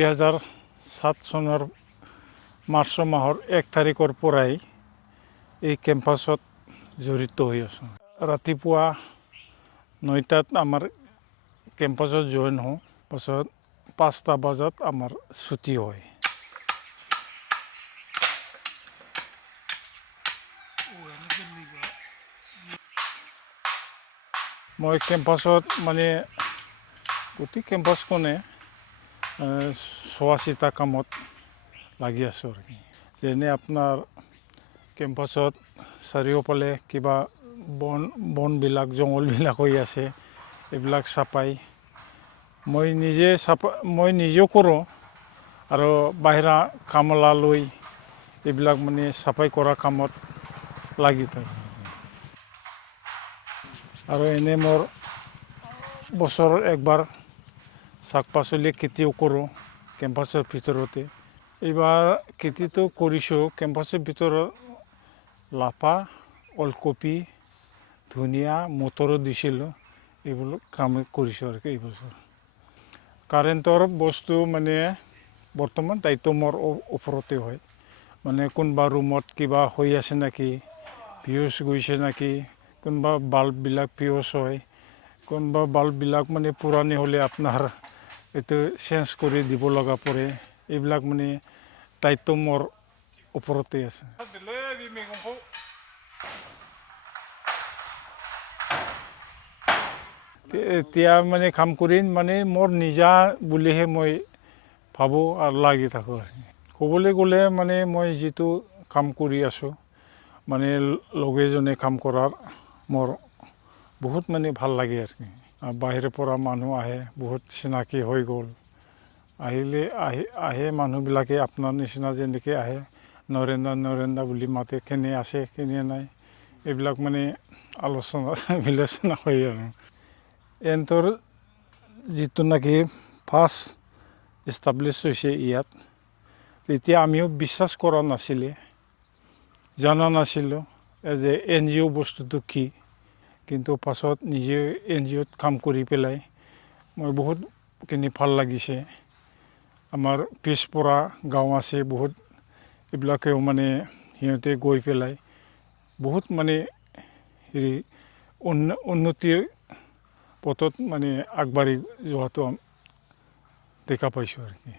2007 চনৰ মাৰ্চ মাহৰ 1 তাৰিখৰ পৰাই এই কেম্পাছত জড়িত হৈ আছোঁ। ৰাতিপুৱা 9টাত আমাৰ কেম্পাছত জইন হওঁ, পাছত 5টা বজাত আমাৰ ছুটি হয়। মই কেম্পাছত মানে গোটেই কেম্পাছখনে চোৱা চিতা কামত লাগি আছোঁ আৰু কি। যেনে আপোনাৰ কেম্পাছত চাৰিওফালে কিবা বনবিলাক জংঘলবিলাক হৈ আছে, এইবিলাক চাফাই মই নিজেও কৰোঁ আৰু বাহিৰা কামলা লৈ এইবিলাক মানে চাফাই কৰা কামত লাগি থাকোঁ। আৰু এনে মোৰ বছৰত একবাৰ শাক পাচলি খেতিও কৰোঁ কেম্পাছৰ ভিতৰতে। এইবাৰ খেতিটো কৰিছোঁ কেম্পাছৰ ভিতৰত লাফা, ওলকবি, ধনিয়া, মটৰো দিছিলোঁ। এইবিলাক কাম কৰিছোঁ আৰু এইবছৰ। কাৰেণ্টৰ বস্তু মানে বৰ্তমান দায়িত্ব মোৰ ওপৰতে হয়। মানে কোনোবা ৰুমত কিবা হৈ আছে নেকি, ফিউজ গৈছে নেকি, কোনোবা বাল্ববিলাক ফিউজ হয়, কোনোবা বাল্ববিলাক মানে পুৰণি হ'লে আপোনাৰ এইটো চেঞ্জ কৰি দিব লগা পৰে। এইবিলাক মানে দায়িত্ব মোৰ ওপৰতে আছে। এতিয়া মানে কাম কৰিম মানে মোৰ নিজা বুলিহে মই ভাবোঁ আৰু লাগি থাকোঁ আৰু। ক'বলৈ গ'লে মানে মই যিটো কাম কৰি আছোঁ মানে লগেজনে কাম কৰাৰ মোৰ বহুত মানে ভাল লাগে আৰু কি। বাহিৰৰ পৰা মানুহ আহে, বহুত চিনাকি হৈ গ'ল। আহে মানুহবিলাকে আপোনাৰ নিচিনা যেনেকৈ আহে, নৰেন্দ্ৰ বুলি মাতে, কেনে আছে কেনে নাই, এইবিলাক মানে বিলোচনা হয় আৰু। এন্তৰ যিটো নেকি ফাৰ্ষ্ট ইষ্টাব্লিছ হৈছে ইয়াত, তেতিয়া আমিও বিশ্বাস কৰা নাছিলোঁ, জনা নাছিলোঁ যে NGO বস্তুটো কি। কিন্তু পাছত নিজে NGOত কাম কৰি পেলাই মই বহুতখিনি ভাল লাগিছে। আমাৰ পিছপৰা গাঁও আছে বহুত, এইবিলাকেও মানে সিহঁতে গৈ পেলাই বহুত মানে উন্নতিৰ পথত মানে আগবাঢ়ি যোৱাটো দেখা পাইছোঁ আৰু কি।